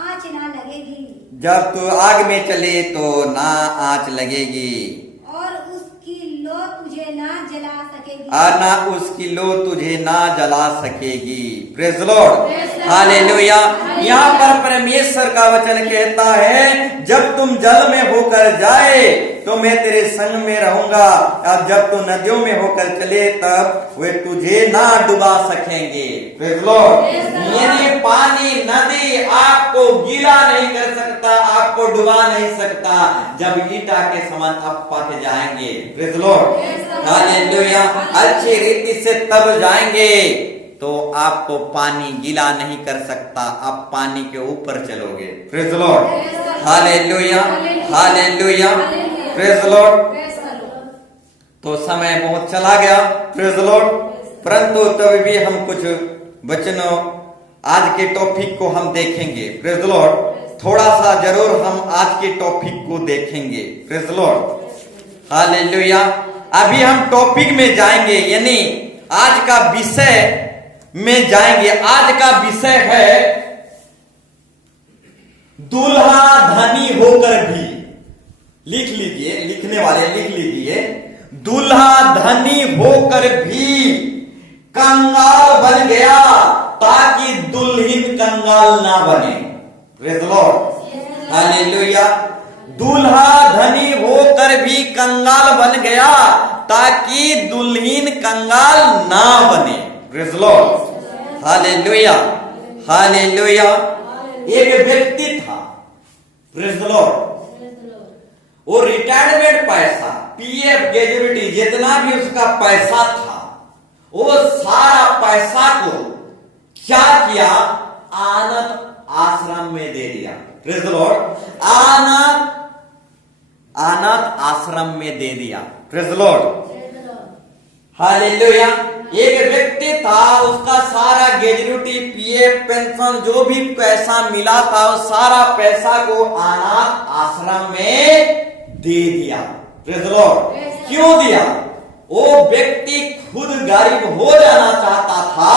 आँच ना लगेगी। जब तू आग में चले तो ना आँच लगेगी, और उसकी लो तुझे ना जला सकेगी। और ना उसकी लो तुझे ना जला सकेगी। Praise the Lord. हालेलुया। यहाँ पर परमेश्वर का वचन कहता है, जब तुम जल में होकर जाए तो मैं तेरे संग में रहूंगा, और जब तू नदियों में होकर चले तब वे तुझे ना डुबा सकेंगे। Praise the Lord. यानी पानी, नदी आपको गीला नहीं कर सकता, आपको डुबा नहीं सकता जब ईटा के समान आप पक जाएंगे। Praise the Lord. हालेलुया। अच्छी रीति से तब जाएंगे तो आपको पानी गीला नहीं कर सकता, आप पानी के ऊपर चलोगे। Praise the Lord. Hallelujah, hallelujah, praise the Lord. तो समय बहुत चला गया, प्रेज़ द लॉर्ड, परंतु तभी भी हम कुछ वचनों आज के टॉपिक को हम देखेंगे। Praise the Lord. थोड़ा सा जरूर हम आज के टॉपिक को देखेंगे। Praise the Lord. हालेलुया। अभी हम टॉपिक में जाएंगे, यानी आज का विषय में जाएंगे। आज का विषय है दूल्हा धनी होकर भी। लिख लीजिए, लिखने वाले लिख लीजिए, दूल्हा धनी होकर भी कंगाल बन गया ताकि दुल्हन कंगाल ना बने। Praise the Lord. हालेलुया। दूल्हा धनी होकर भी कंगाल बन गया ताकि दुल्हन कंगाल ना बने। Praise the Lord. Hallelujah, hallelujah. एक व्यक्ति था, प्रेज़ द लॉर्ड, वो रिटायरमेंट पैसा, पीएफ, ग्रेजुएटी, जितना भी उसका पैसा था, वो सारा पैसा को क्या किया? अनाथ आश्रम में दे दिया। Praise the Lord. अनाथ आश्रम में दे दिया। Praise the Lord. हालेलुया। एक व्यक्ति था, उसका सारा ग्रेजुएटी, पीएफ, पेंशन, जो भी पैसा मिला था, वो सारा पैसा को अनाथ आश्रम में दे दिया। Praise the Lord. क्यों दिया? वो व्यक्ति खुद गरीब हो जाना चाहता था,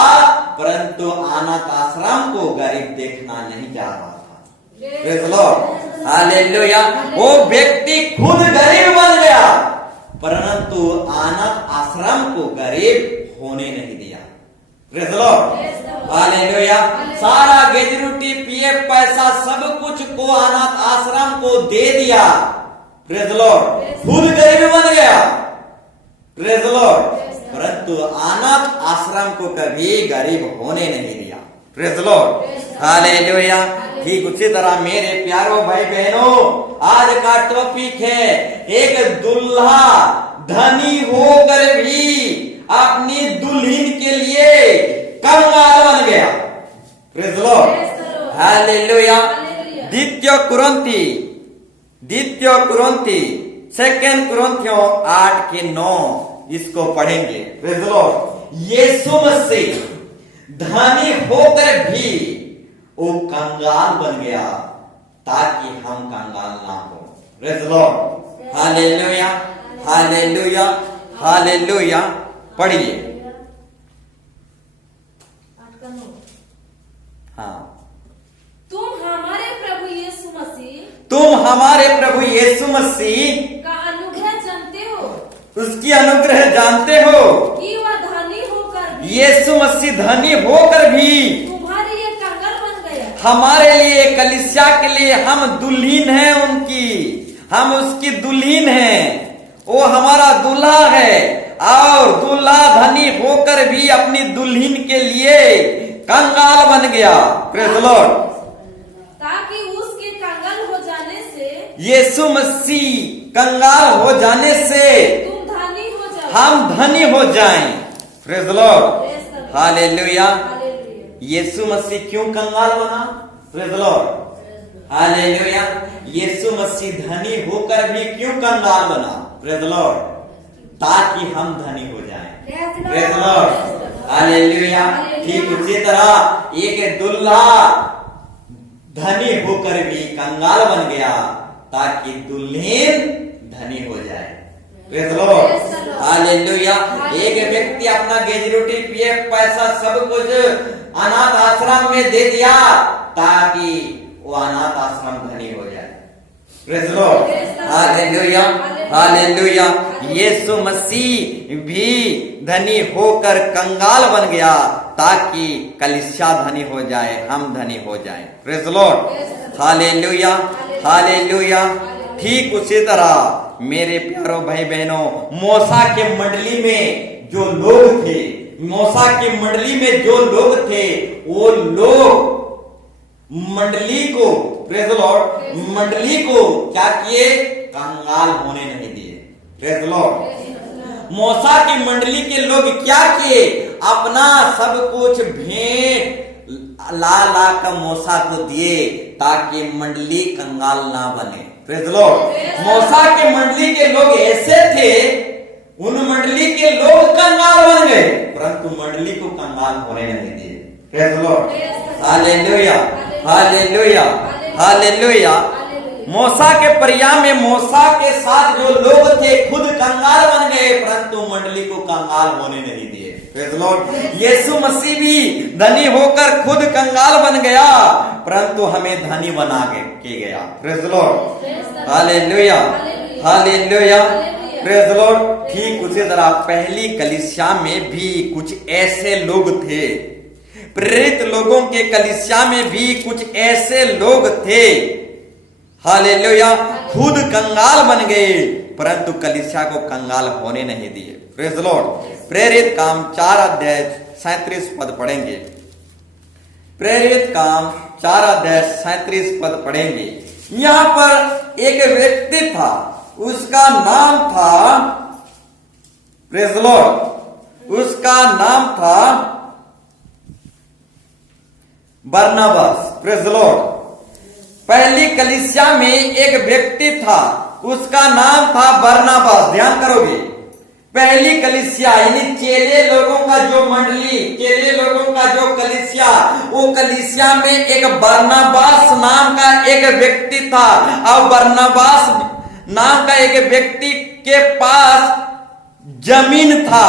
परंतु अनाथ आश्रम को गरीब देखना नहीं चाहता था। Praise the Lord. हालेलुया। वो व्यक्ति खुद गरीब बन गया, परंतु अनाथ आश्रम को गरीब होने नहीं दिया। Praise the Lord. हालेलुया। सारा ग्रेजुएटी, पीएफ, पैसा सब कुछ को अनाथ आश्रम को दे दिया। Praise the Lord. खुद गरीब बन गया। Praise the Lord. परंतु अनाथ आश्रम को कभी गरीब होने नहीं दिया। Praise the Lord. हालेलुया। ठीक उसी तरह मेरे प्यारों भाई बहनों, आज का टॉपिक है एक दूल्हा धनी होकर भी अपनी दुल्हन के लिए कंगाल बन गया। Praise the Lord. हालेलुया। द्वितीय कुरिन्थी 2 कुरिन्थियों 8-9 इसको पढ़ेंगे। Praise the Lord. यीशु मसीह धनी होकर भी वो कंगाल बन गया ताकि हम कंगाल ना हो। Praise the Lord. Hallelujah, hallelujah, hallelujah. पढ़िए। हाँ। तुम हमारे प्रभु यीशु मसीह का अनुग्रह जानते हो, उसकी अनुग्रह जानते हो कि वह धनी होकर भी, यीशु मसीह धनी होकर भी तुम्हारे लिए कंगाल बन गया। हमारे लिए, कलीसिया के लिए हम दुल्हन हैं उनकी, हम उसकी दुल्हन हैं, वो हमारा दूल्हा है। और दूल्हा धनी होकर भी अपनी दुल्हन के लिए कंगाल बन गया। Praise the Lord. ताकि उसके कंगाल हो जाने से, यीशु मसीह कंगाल हो जाने से तुम धनी हो जाओ, हम धनी हो जाएं। Praise the Lord. हालेलुया। यीशु मसीह क्यों कंगाल बना? Praise the Lord. हालेलुया। यीशु मसीह धनी होकर भी क्यों कंगाल बना? Praise the Lord. ताकि हम धनी हो जाएं। Praise the Lord. हालेलुया। ठीक उसी तरह एक दूल्हा धनी होकर भी कंगाल बन गया ताकि दुल्हन धनी हो जाए। Praise the Lord. हालेलुया। एक व्यक्ति अपना ग्रेजुएटी, पीएफ, पैसा सब कुछ अनाथ आश्रम में दे दिया ताकि वो अनाथ आश्रम धनी हो जाए। Praise the Lord. Hallelujah, hallelujah. यीशु मसीह भी धनी होकर कंगाल बन गया ताकि कलीसिया धनी हो जाए, हम धनी हो जाए। Praise the Lord. Hallelujah, hallelujah. ठीक उसी तरह मेरे प्यारो भाई बहनों, मूसा के मंडली में जो लोग थे, मूसा की मंडली में जो लोग थे, वो लोग मंडली को, प्रेज द लॉर्ड, मंडली को क्या किए? कंगाल होने नहीं दिए। Praise the Lord. मूसा की मंडली के लोग क्या किए? अपना सब कुछ भेंट ला ला कर मूसा को दिए ताकि मंडली कंगाल ना बने। Praise the Lord. मूसा के मंडली के लोग ऐसे थे, उन मंडली के लोग कंगाल बन गए, परंतु मंडली को कंगाल होने नहीं दिए। Praise the Lord. Hallelujah, hallelujah, hallelujah. मूसा के परियां में मूसा के साथ जो लोग थे खुद कंगाल बन गए, परंतु मंडली को कंगाल होने नहीं दिए। Praise the Lord. यीशु मसीह भी धनी होकर खुद कंगाल बन गया, परंतु हमें धनी बना के गया। Praise the Lord. Hallelujah, hallelujah, praise the Lord. ठीक उसी तरह पहली कलीसिया में भी कुछ ऐसे लोग थे, प्रेरित लोगों के कलीसिया में भी कुछ ऐसे लोग थे, हालेलुया, खुद कंगाल बन गए, परंतु कलीसिया को कंगाल होने नहीं दिए। Praise the Lord. प्रेरित काम 4 अध्याय 37 पद पढ़ेंगे। प्रेरित काम 4 अध्याय 37 पद पढ़ेंगे। यहां पर एक व्यक्ति था, उसका नाम था, प्रेज द लॉर्ड, उसका नाम था बरनबास। Praise the Lord. पहली कलीसिया में एक व्यक्ति था, उसका नाम था बरनबास। ध्यान करोगे, पहली कलीसिया यानी चेले लोगों का जो मंडली, चेले लोगों का जो कलीसिया, वो कलीसिया में एक बरनबास नाम का एक व्यक्ति था, और बरनबास नाम का एक व्यक्ति के पास जमीन था।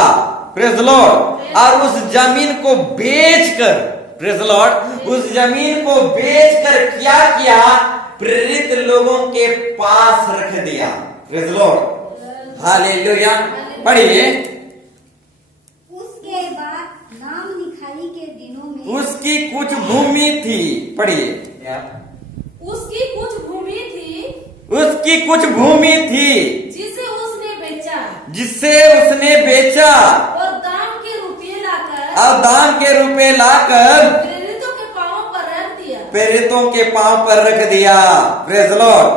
Praise the Lord. और उस जमीन को बेचकर, प्रेज द लॉर्ड, उस जमीन को बेचकर क्या किया? प्रेरित लोगों के पास रख दिया। Praise the Lord. हालेलुया। पढ़िए। उसके बाद नाम लिखाई के दिनों में उसकी कुछ भूमि थी। पढ़िए। उसकी कुछ भूमि थी, उसकी कुछ भूमि थी जिसे उसने बेचा, जिसे उसने बेचा, और दाम के रुपये लाकर, और दाम के रुपए लाकर प्रेरितों के पांवों पर रख दिया। प्रेरितों के पांव पर रख दिया। Praise the Lord.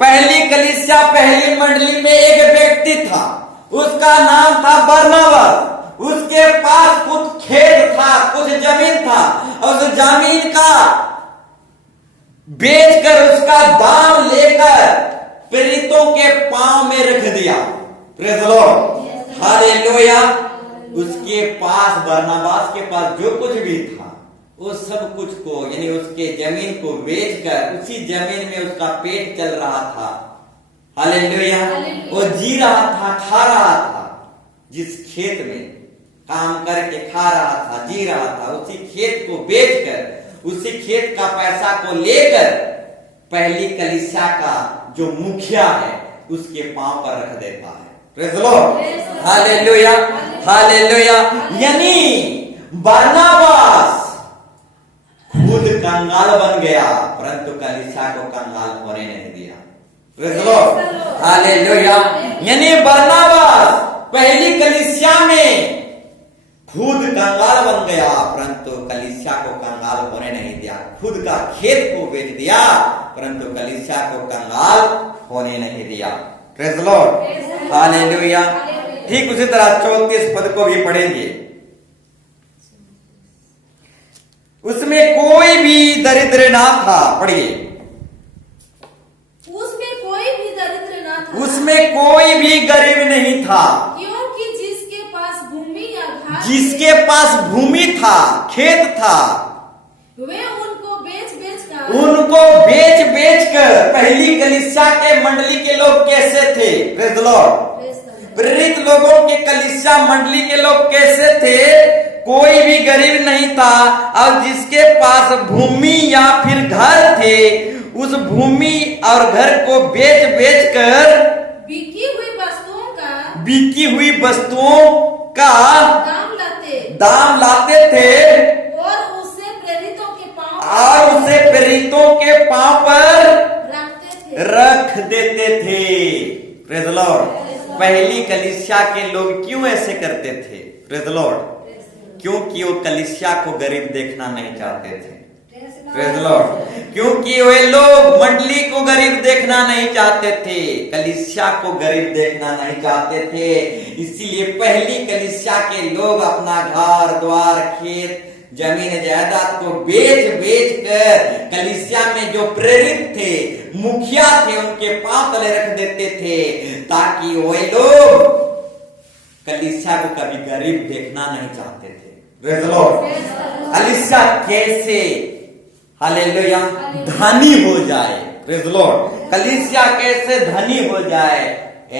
पहली कलीसिया, पहली मंडली में एक व्यक्ति था, उसका नाम था बरनबास। उसके पास कुछ खेत था, कुछ जमीन था, और उस जमीन का बेचकर उसका दाम लेकर प्रेरितों के पांव में रख दिया। Praise the Lord. हालेलुया। उसके पास, बरनबास के पास जो कुछ भी था, वो सब कुछ को यानी उसके जमीन को बेचकर उसी जमीन में उसका पेट चल रहा था। हालेलुया। वो जी रहा था, खा रहा था, जिस खेत में काम करके खा रहा था, जी रहा था, उसी खेत को बेचकर, उसी खेत का पैसा को लेकर पहली कलीसिया का जो मुखिया है उसके पांव पर रख देता है। Praise the Lord. Hallelujah, hallelujah. यानी बरनबास खुद कंगाल बन गया, परंतु कलीसिया को कंगाल होने नहीं दिया। Praise the Lord. हालेलुया। यानी बरनबास पहली कलीसिया में खुद कंगाल बन गया, परंतु कलीसिया को कंगाल होने नहीं दिया। खुद का खेत को बेच दिया, परंतु कलीसिया को कंगाल होने नहीं दिया। Praise the Lord. हालेलुया। ठीक उसी तरह 34 पद को भी पढ़ेंगे। उसमें कोई भी दरिद्र ना था। पढ़िए। उसमें कोई भी दरिद्र न था, उसमें कोई भी गरीब नहीं था, क्योंकि जिसके पास भूमि या घास, जिसके पास भूमि था, खेत था, वे उनको बेच बेच कर पहली कलीसिया के मंडली के लोग कैसे थे? Praise the Lord. प्रेरित लोगों के कलीसिया मंडली के लोग कैसे थे? कोई भी गरीब नहीं था, और जिसके पास भूमि या फिर घर थे, उस भूमि और घर को बेच बेच कर बिकी हुई वस्तुओं का दाम लाते थे, और उसे प्रेरितों के पांव पर रखते थे। रख देते थे। Praise the Lord. पहली कलीसिया के लोग क्यों ऐसे करते थे? Praise the Lord. क्योंकि वो कलीसिया को गरीब देखना नहीं चाहते थे। Praise the Lord. क्योंकि वे लोग मंडली को गरीब देखना नहीं चाहते थे, कलीसिया को गरीब देखना नहीं चाहते थे। इसीलिए पहली कलीसिया के लोग अपना घर द्वार खेत जमीन जायदाद को बेच कर कलीसिया में जो प्रेरित थे, मुखिया थे, उनके पांव तले रख देते थे, ताकि वे लोग कलीसिया को कभी गरीब देखना नहीं चाहते थे। Praise the Lord. कलीसिया कैसे हालेलुया धनी हो जाए। Praise the Lord. कलीसिया कैसे धनी हो जाए,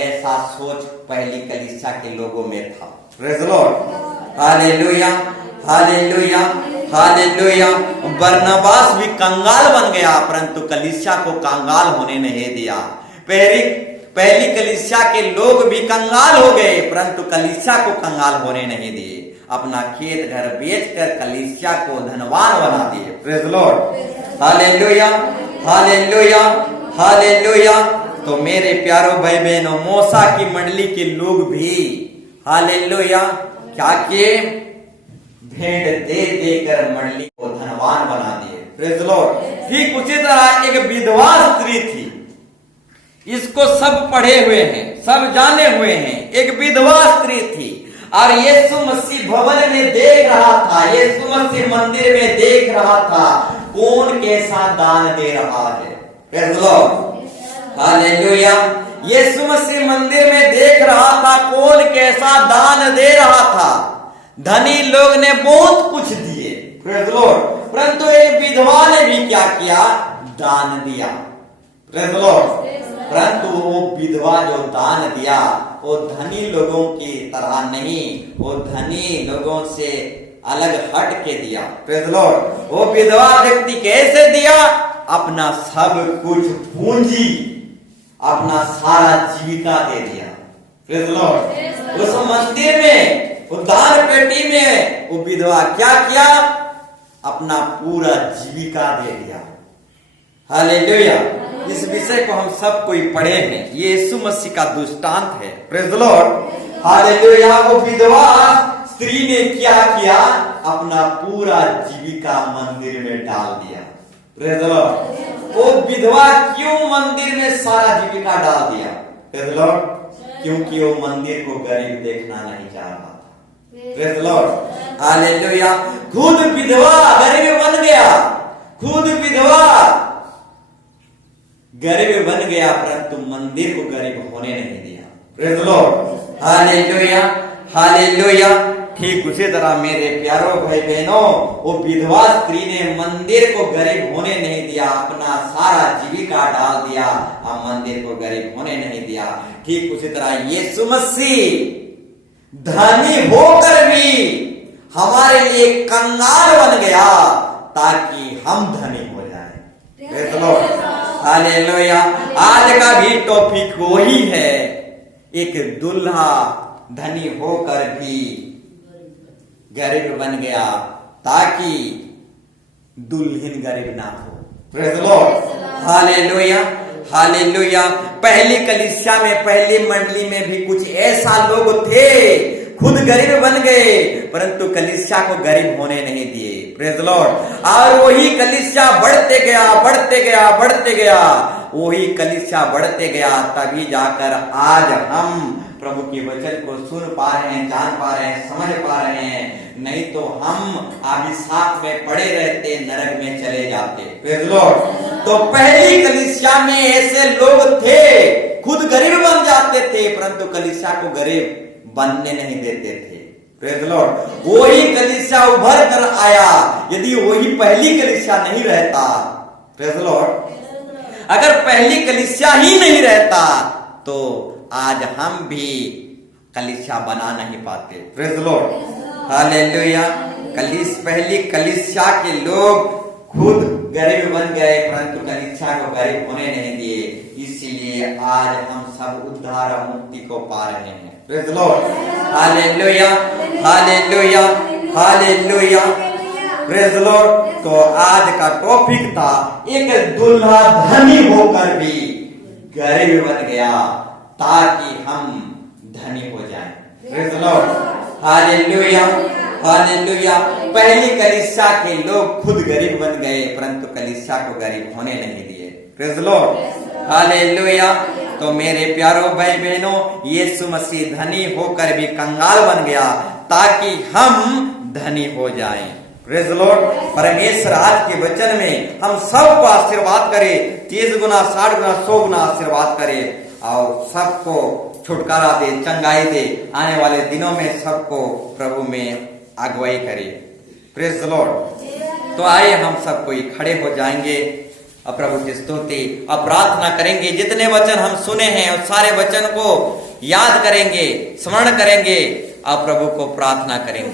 ऐसा सोच पहली कलीसिया के लोगों में था। Praise the Lord. Hallelujah hallelujah hallelujah. बरनबास भी कंगाल बन गया, परंतु कलीसिया को कंगाल होने नहीं दिया। पहली कलीसिया के लोग भी कंगाल हो गए, परंतु कलीसिया को कंगाल होने नहीं दिए। अपना खेत घर बेचकर कलीसिया को धनवान बना दिए। Praise the Lord. Hallelujah hallelujah hallelujah. तो मेरे प्यारों भाई बहनों, मूसा की मंडली के लोग भी हालेलुया क्या किए? भेंट दे देकर मंडली को धनवान बना दिए। Praise the Lord. ठीक उसी तरह एक विधवा स्त्री थी, इसको सब पढ़े हुए हैं, सब जाने हुए हैं। एक विधवा स्त्री थी और यीशु मसीह भवन में देख रहा था, यीशु मसीह मंदिर में देख रहा था कौन कैसा दान दे रहा है। Praise the Lord. हालेलुया। यीशु मसीह मंदिर में देख रहा था कौन कैसा दान दे रहा था। धनी लोग ने बहुत कुछ दिए, प्रेज द लॉर्ड, परंतु एक विधवा ने भी क्या किया? दान दिया। Praise the Lord. परंतु वो विधवा जो दान दिया वो धनी लोगों की तरह नहीं, वो धनी लोगों से अलग हट के दिया। Praise the Lord. वो विधवा व्यक्ति कैसे दिया? अपना सब कुछ पूंजी, अपना सारा जीविका दे दिया। Praise the Lord. उस मंदिर में, वो दान पेटी में वो विधवा क्या किया? अपना पूरा जीविका दे दिया। हालेलुया। इस विषय को हम सब कोई पढ़े हैं, ये यीशु मसीह का दृष्टांत है। Praise the Lord. हालेलुया। वो विधवा स्त्री ने क्या किया? अपना पूरा जीविका मंदिर में डाल दिया। Praise the Lord. वो विधवा क्यों मंदिर में सारा जीविका डाल दिया? Praise the Lord. क्योंकि वो मंदिर को गरीब देखना नहीं चाह रहा था। Praise the Lord. हालेलुया। खुद विधवा गरीब बन गया, खुद विधवा गरीब बन गया, परंतु मंदिर को गरीब होने नहीं दिया। Praise the Lord. Hallelujah hallelujah. ठीक उसी तरह मेरे प्यारों भाई बहनों, वो विधवा स्त्री ने मंदिर को गरीब होने नहीं दिया, अपना सारा जीविका डाल दिया और मंदिर को गरीब होने नहीं दिया। ठीक उसी तरह यीशु मसीह धनी होकर भी हमारे लिए कंगाल बन गया ताकि हम धनी हो जाए। Praise the Lord. हालेलुया। आज का भी टॉपिक वही है, एक दूल्हा धनी होकर भी गरीब बन गया ताकि दुल्हन गरीब ना हो। Praise the Lord. Hallelujah hallelujah. पहली कलीसिया में, पहली मंडली में भी कुछ ऐसा लोग थे, खुद गरीब बन गए परंतु कलीसिया को गरीब होने नहीं दिए। Praise the Lord. और वही कलीसिया बढ़ते गया बढ़ते गया बढ़ते गया, वही कलीसिया बढ़ते गया, तभी जाकर आज हम प्रभु के वचन को सुन पा रहे हैं, जान पा रहे हैं, समझ पा रहे हैं। नहीं तो हम अभिशाप में पड़े रहते, नरक में चले जाते। Praise the Lord. तो पहली कलीसिया में ऐसे लोग थे, खुद गरीब बन जाते थे परंतु कलीसिया को गरीब बनने नहीं देते थे। Praise the Lord. वही कलीसिया उभर कर आया। यदि वही पहली कलीसिया नहीं रहता, प्रेज द लॉर्ड, अगर पहली कलीसिया ही नहीं रहता तो आज हम भी कलीसिया बना नहीं पाते। Praise the Lord. हालेलुया। पहली कलीसिया के लोग खुद गरीब बन गए परंतु कलीसिया को गरीब होने नहीं दिए, इसीलिए आज हम सब उद्धार और मुक्ति को पा रहे हैं। Praise the Lord. Hallelujah hallelujah hallelujah. Praise the Lord. तो आज का टॉपिक था, एक दूल्हा धनी होकर भी गरीब बन गया ताकि हम धनी हो जाएं। Praise the Lord, hallelujah, hallelujah. पहली कलीसिया के लोग खुद गरीब बन गए, परंतु कलीसिया को गरीब होने नहीं दिए। Praise the Lord, hallelujah. तो मेरे प्यारो भाई बहनों, यीशु मसीह धनी होकर भी कंगाल बन गया ताकि हम धनी हो जाएं। Praise the Lord. परमेश्वर आज के वचन में हम सबको आशीर्वाद करे, 30 गुना 60 गुना 100 गुना आशीर्वाद करे और सबको छुटकारा दे, चंगाई दे, आने वाले दिनों में सबको प्रभु में अगुवाई करे। Praise the Lord. तो आइए हम सब कोई खड़े हो जाएंगे और प्रभु की स्तुति और प्रार्थना करेंगे। जितने वचन हम सुने हैं उस सारे वचन को याद करेंगे, स्मरण करेंगे और प्रभु को प्रार्थना करेंगे।